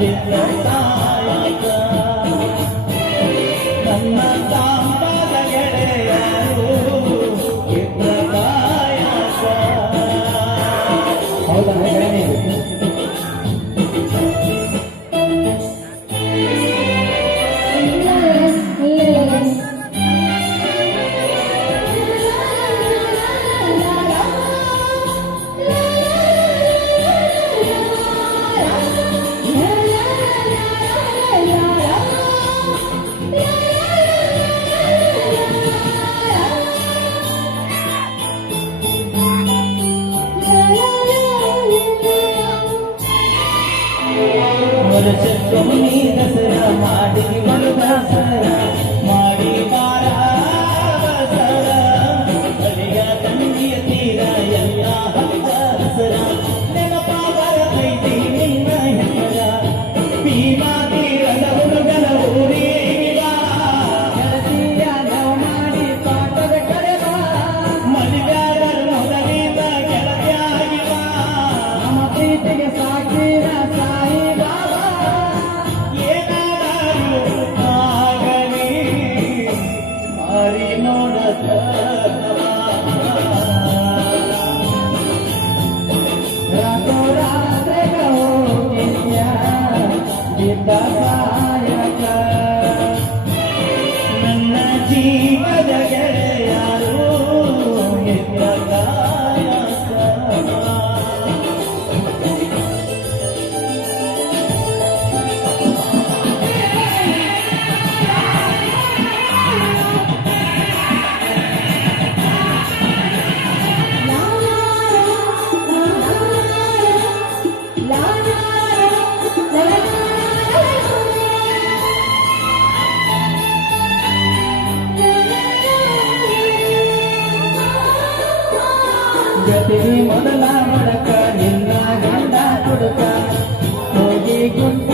Yeah. Yeah. ಜೊತೆಗೆ ಮೊದಲ ಮೊಡಕ ನಿನ್ನ ಗಂಡ ಹುಡುಕ ಹೋಗಿ ಗುಂಡ